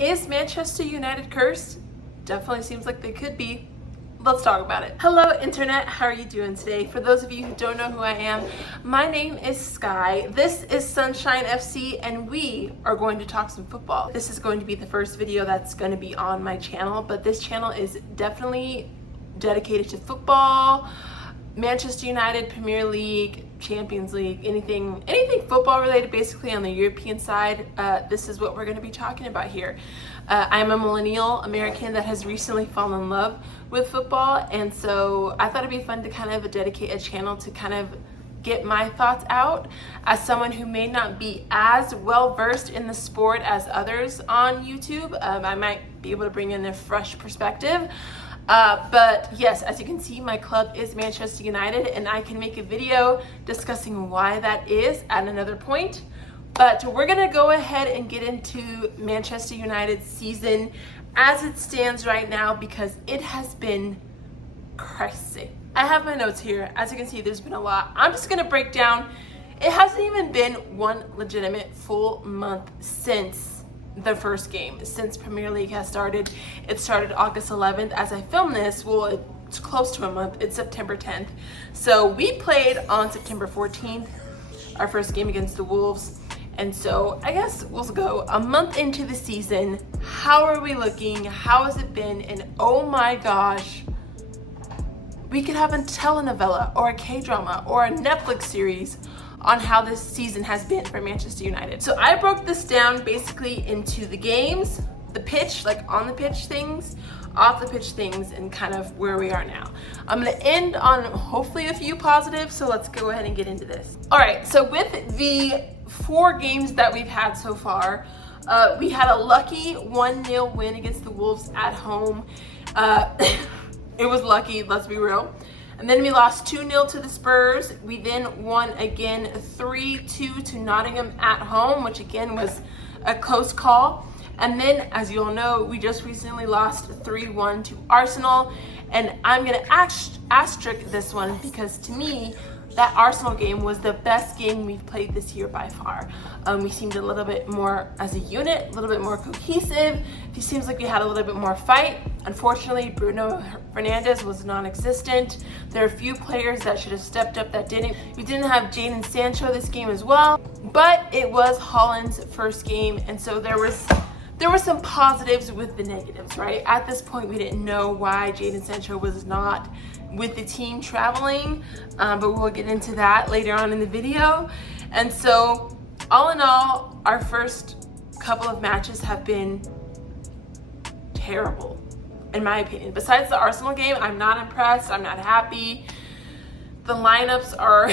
Is Manchester United cursed? Definitely seems like they could be. Let's talk about it. Hello internet, how are you doing today? For those of you who don't know who I am, my name is Sky. This is Sunshine FC and we are going to talk some football. This is going to be the first video that's going to be on my channel, but this channel is definitely dedicated to football, Manchester United, Premier League, Champions League, anything football related, basically on the European side. This is what we're going to be talking about here. I'm a millennial American that has recently fallen in love with football, and so I thought it'd be fun to kind of dedicate a channel to kind of get my thoughts out as someone who may not be as well versed in the sport as others on YouTube. I might be able to bring in a fresh perspective. But yes, as you can see, my club is Manchester United, and I can make a video discussing why that is at another point. But we're gonna go ahead and get into Manchester United's season as it stands right now, because it has been crazy. I have my notes here. As you can see, there's been a lot. I'm just gonna break down. It hasn't even been one legitimate full month since the first game, since Premier League has started. It started August 11th. As I film this, well, it's close to a month. It's September 10th. So we played on September 14th, our first game against the Wolves. And so I guess we'll go a month into the season. How are we looking? How has it been? And oh my gosh, we could have a telenovela or a K-drama or a Netflix series on how this season has been for Manchester United. So I broke this down basically into the games, the pitch, like on the pitch things, off the pitch things, and kind of where we are now. I'm gonna end on hopefully a few positives, so let's go ahead and get into this. All right, so with the 4 games that we've had so far, we had a lucky 1-0 win against the Wolves at home. It was lucky, let's be real. And then we lost 2-0 to the Spurs. We then won again 3-2 to Nottingham at home, which again was a close call. And then, as you all know, we just recently lost 3-1 to Arsenal. And I'm gonna asterisk this one because to me, that Arsenal game was the best game we've played this year by far. We seemed a little bit more as a unit, a little bit more cohesive. It seems like we had a little bit more fight. Unfortunately, Bruno Fernandes was non-existent. There are a few players that should have stepped up that didn't. We didn't have Jadon Sancho this game as well, but it was Haaland's first game, and so there were some positives with the negatives, right? At this point, we didn't know why Jadon Sancho was not with the team traveling, but we'll get into that later on in the video. And so, all in all, our first couple of matches have been terrible, in my opinion. Besides the Arsenal game, I'm not impressed. I'm not happy. The lineups are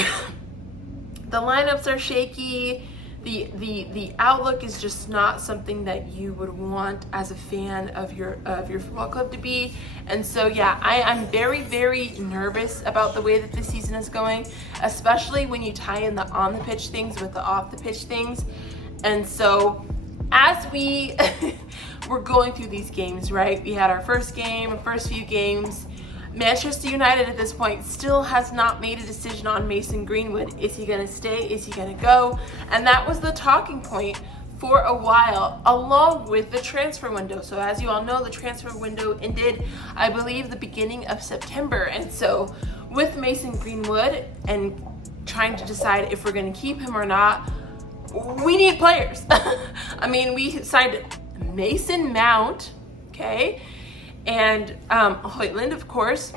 shaky. The outlook is just not something that you would want as a fan of your football club to be. And so yeah, I'm very, very nervous about the way that this season is going, especially when you tie in the on the pitch things with the off the pitch things. And so as we were going through these games, right, we had our first few games. Manchester United at this point still has not made a decision on Mason Greenwood. Is he going to stay? Is he going to go? And that was the talking point for a while, along with the transfer window. So as you all know, the transfer window ended, I believe, the beginning of September. And so with Mason Greenwood and trying to decide if we're going to keep him or not, we need players. I mean, we signed Mason Mount, okay? And Højlund, of course.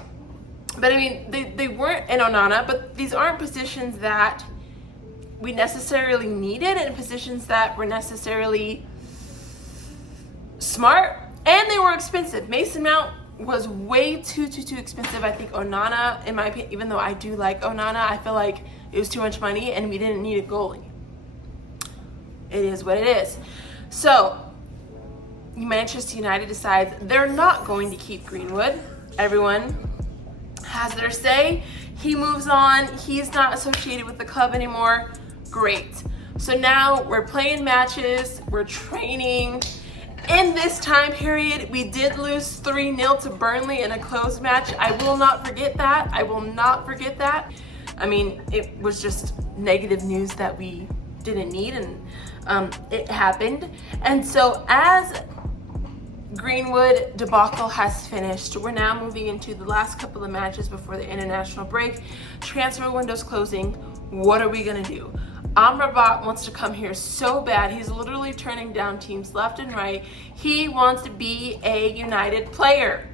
But I mean, they weren't in Onana, but these aren't positions that we necessarily needed and positions that were necessarily smart, and they were expensive. Mason Mount was way too expensive. I think Onana, in my opinion, even though I do like Onana, I feel like it was too much money and we didn't need a goalie. It is what it is. So Manchester United decides they're not going to keep Greenwood. Everyone has their say. He moves on. He's not associated with the club anymore. Great. So now we're playing matches. We're training. In this time period, we did lose 3-0 to Burnley in a close match. I will not forget that. I will not forget that. I mean, it was just negative news that we didn't need, and it happened. And so as Greenwood debacle has finished. We're now moving into the last couple of matches before the international break. Transfer window's closing. What are we gonna do? Amrabat wants to come here so bad. He's literally turning down teams left and right. He wants to be a United player.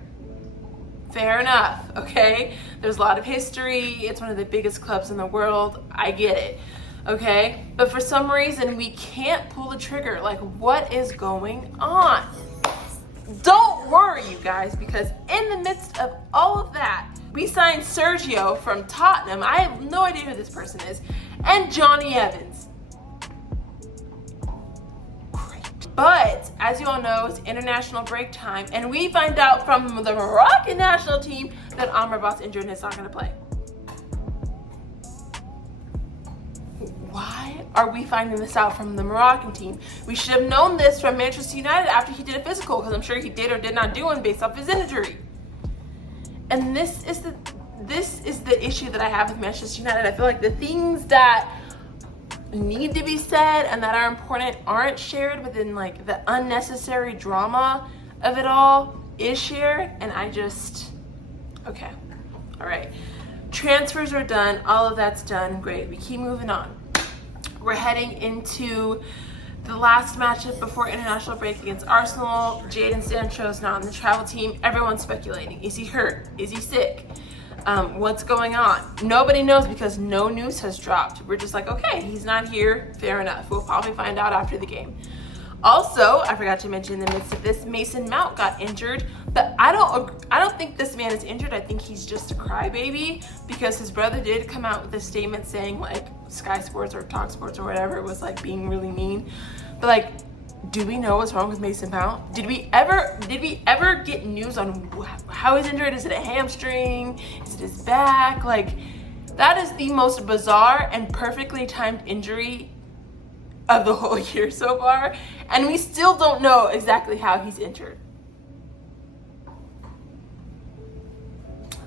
Fair enough, okay? There's a lot of history. It's one of the biggest clubs in the world. I get it, okay? But for some reason, we can't pull the trigger. Like, what is going on? Don't worry, you guys, because in the midst of all of that, we signed Sergio from Tottenham. I have no idea who this person is. And Jonny Evans. Great. But, as you all know, it's international break time, and we find out from the Moroccan national team that Amrabat's injured and is not going to play. Why are we finding this out from the Moroccan team? We should have known this from Manchester United after he did a physical, because I'm sure he did or did not do one based off his injury. And this is the issue that I have with Manchester United. I feel like the things that need to be said and that are important aren't shared within like the unnecessary drama of it all is shared, and I just, okay, all right. Transfers are done, all of that's done, great. We keep moving on. We're heading into the last matchup before international break against Arsenal. Jadon Sancho's not on the travel team. Everyone's speculating. Is he hurt? Is he sick? What's going on? Nobody knows because no news has dropped. We're just like, okay, he's not here. Fair enough. We'll probably find out after the game. Also, I forgot to mention in the midst of this, Mason Mount got injured, but I don't think this man is injured. I think he's just a crybaby because his brother did come out with a statement saying like Sky Sports or Talk Sports or whatever was like being really mean. But like, do we know what's wrong with Mason Mount? Did we ever get news on how he's injured? Is it a hamstring? Is it his back? Like, that is the most bizarre and perfectly timed injury of the whole year so far, and we still don't know exactly how he's injured.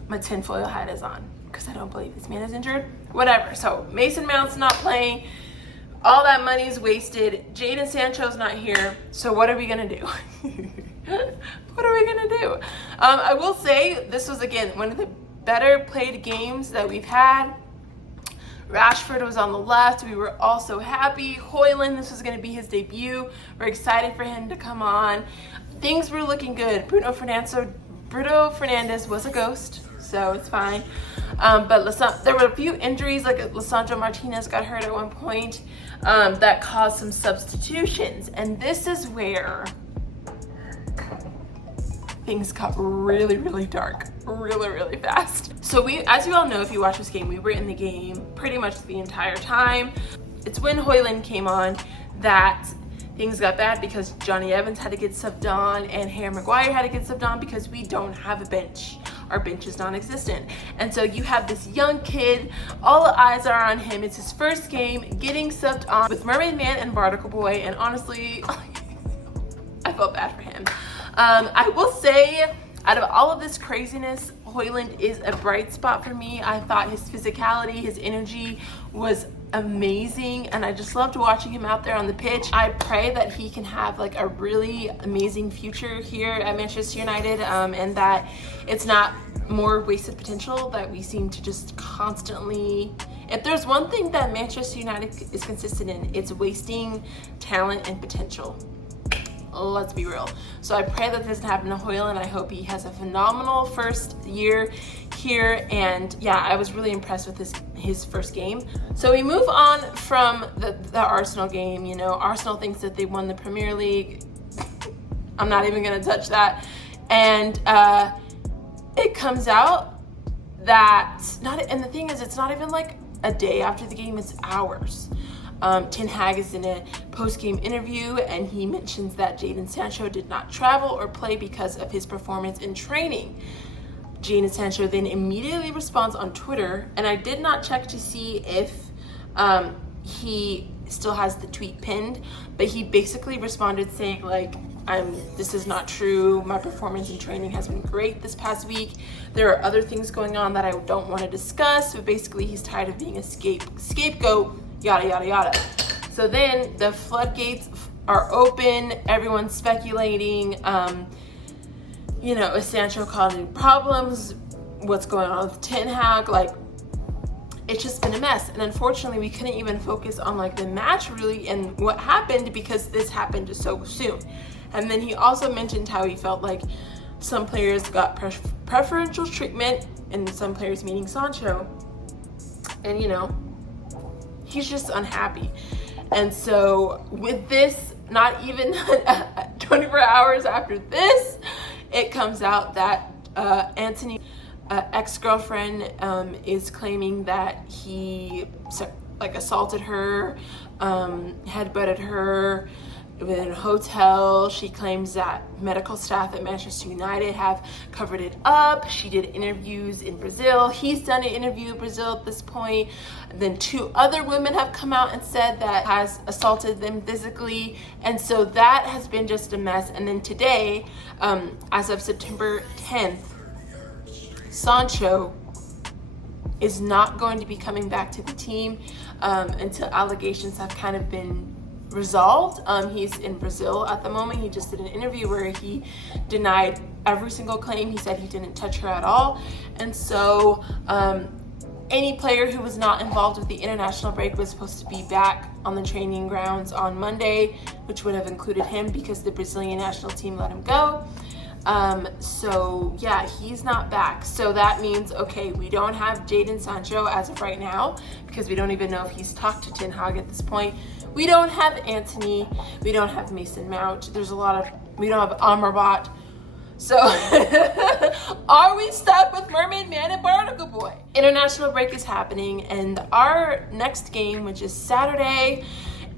My tinfoil hat is on because I don't believe this man is injured. Whatever. So Mason Mount's not playing. All that money is wasted. Jadon Sancho's not here. So what are we gonna do? What are we gonna do? I will say this was again one of the better played games that we've had. Rashford was on the left. We were also happy. Højlund, this was going to be his debut. We're excited for him to come on. Things were looking good. Bruno Fernandes was a ghost, so it's fine. But there were a few injuries, like Lisandro Martinez got hurt at one point, that caused some substitutions. And this is where things got really, really dark, really, really fast. So as you all know, if you watch this game, we were in the game pretty much the entire time. It's when Højlund came on that things got bad because Jonny Evans had to get subbed on and Harry Maguire had to get subbed on because we don't have a bench. Our bench is non-existent. And so you have this young kid, all the eyes are on him. It's his first game getting subbed on with Mermaid Man and Barnacle Boy, and honestly, I felt bad for him. I will say, out of all of this craziness, Højlund is a bright spot for me. I thought his physicality, his energy was amazing, and I just loved watching him out there on the pitch. I pray that he can have like a really amazing future here at Manchester United, and that it's not more wasted potential that we seem to just constantly. If there's one thing that Manchester United is consistent in, it's wasting talent and potential. Let's be real. So I pray that this doesn't happen to Højlund. I hope he has a phenomenal first year here, and yeah, I was really impressed with his first game. So we move on from the Arsenal game. You know, Arsenal thinks that they won the Premier League. I'm not even gonna touch that. And it comes out that and the thing is, it's not even like a day after the game, it's hours. Ten Hag is in a post-game interview and he mentions that Jadon Sancho did not travel or play because of his performance in training. Jadon Sancho then immediately responds on Twitter, and I did not check to see if he still has the tweet pinned, but he basically responded saying like, this is not true. My performance in training has been great this past week. There are other things going on that I don't want to discuss, but basically he's tired of being a scapegoat, yada, yada, yada. So then the floodgates are open. Everyone's speculating. you know, is Sancho causing problems? What's going on with Ten Hag? Like, it's just been a mess. And unfortunately, we couldn't even focus on like the match really and what happened because this happened just so soon. And then he also mentioned how he felt like some players got preferential treatment, and some players, meaning Sancho. And, you know, he's just unhappy. And so with this, not even 24 hours after this, it comes out that Antony, ex-girlfriend, is claiming that he like assaulted her, headbutted her in a hotel. She claims that medical staff at Manchester United have covered it up. She did interviews in Brazil. He's done an interview in Brazil at this point. Then 2 other women have come out and said that has assaulted them physically. And so that has been just a mess. And then today, as of September 10th, Sancho is not going to be coming back to the team until allegations have kind of been resolved. He's in Brazil at the moment. He just did an interview where he denied every single claim. He said he didn't touch her at all. And so any player who was not involved with the international break was supposed to be back on the training grounds on Monday, which would have included him because the Brazilian national team let him go. So yeah, he's not back. So that means, okay, we don't have Jadon Sancho as of right now because we don't even know if he's talked to Ten Hag at this point. We don't have Antony. We don't have Mason Mount. We don't have Amrabat. So are we stuck with Mermaid Man and Barnacle Boy? International break is happening, and our next game, which is Saturday,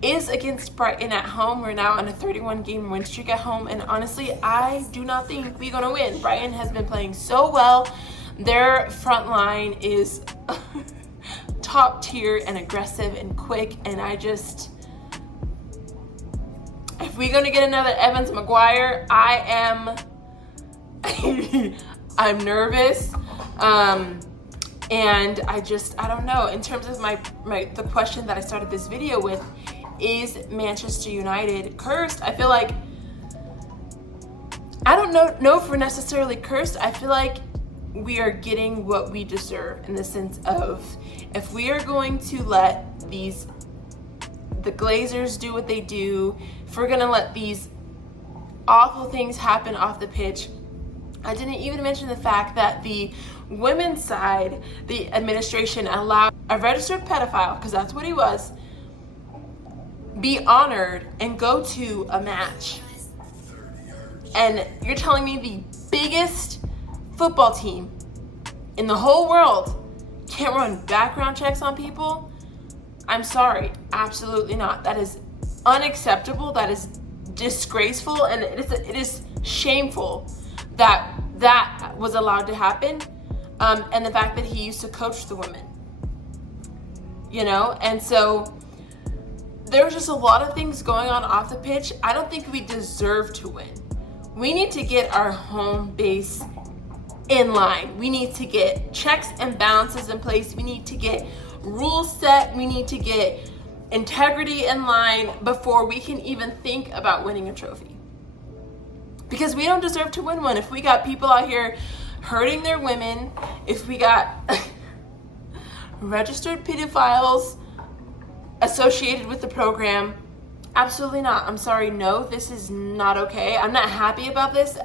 is against Brighton at home. We're now on a 31-game win streak at home, and honestly, I do not think we're gonna win. Brighton has been playing so well. Their front line is top tier and aggressive and quick, and if we're gonna get another Evans Maguire, I'm nervous. And I don't know. In terms of the question that I started this video with, is Manchester United cursed? I feel like, I don't know if we're necessarily cursed. I feel like we are getting what we deserve, in the sense of, if we are going to let the Glazers do what they do, if we're gonna let these awful things happen off the pitch. I didn't even mention the fact that the women's side, the administration, allowed a registered pedophile, because that's what he was, be honored and go to a match. And you're telling me the biggest football team in the whole world can't run background checks on people? I'm sorry, absolutely not. That is unacceptable. That is disgraceful, and it is shameful that was allowed to happen. And the fact that he used to coach the women, you know? And so there was just a lot of things going on off the pitch. I don't think we deserve to win. We need to get our home base in line. We need to get checks and balances in place. We need to get rules set. We need to get integrity in line before we can even think about winning a trophy. Because we don't deserve to win one. If we got people out here hurting their women, if we got registered pedophiles associated with the program, absolutely not. I'm sorry, no, this is not okay. I'm not happy about this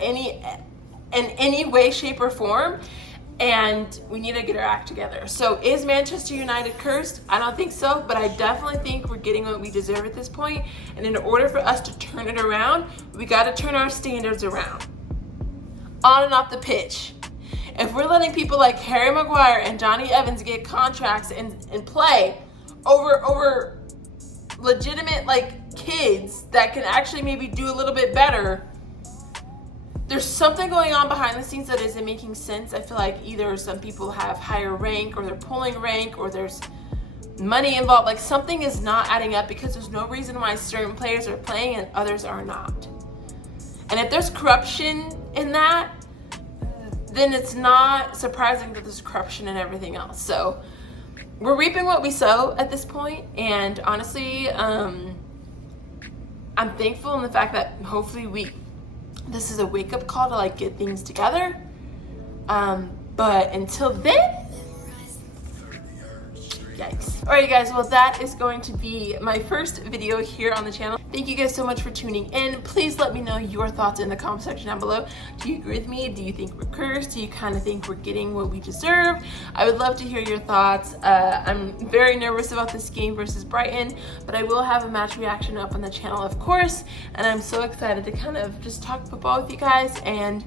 in any way, shape, or form, and we need to get our act together. So is Manchester United cursed? I don't think so, but I definitely think we're getting what we deserve at this point. And in order for us to turn it around, we got to turn our standards around, on and off the pitch. If we're letting people like Harry Maguire and Johnny Evans get contracts and play over legitimate like kids that can actually maybe do a little bit better, there's something going on behind the scenes that isn't making sense. I feel like either some people have higher rank, or they're pulling rank, or there's money involved. Like, something is not adding up, because there's no reason why certain players are playing and others are not. And if there's corruption in that, then it's not surprising that there's corruption in everything else. So we're reaping what we sow at this point. And honestly, I'm thankful in the fact that hopefully this is a wake-up call to like get things together. But until then, yikes. Alright guys, well that is going to be my first video here on the channel. Thank you guys so much for tuning in. Please let me know your thoughts in the comment section down below. Do you agree with me? Do you think we're cursed? Do you kind of think we're getting what we deserve? I would love to hear your thoughts. I'm very nervous about this game versus Brighton, but I will have a match reaction up on the channel, of course, and I'm so excited to kind of just talk football with you guys and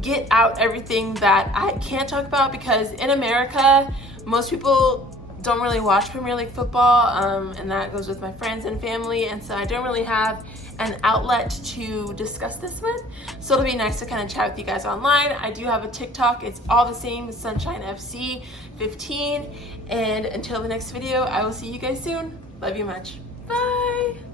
get out everything that I can't talk about, because in America, most people don't really watch Premier League football, and that goes with my friends and family, and so I don't really have an outlet to discuss this with, so it'll be nice to kind of chat with you guys online. I do have a TikTok, it's all the same, Sunshine FC 15, and until the next video, I will see you guys soon. Love you much. Bye!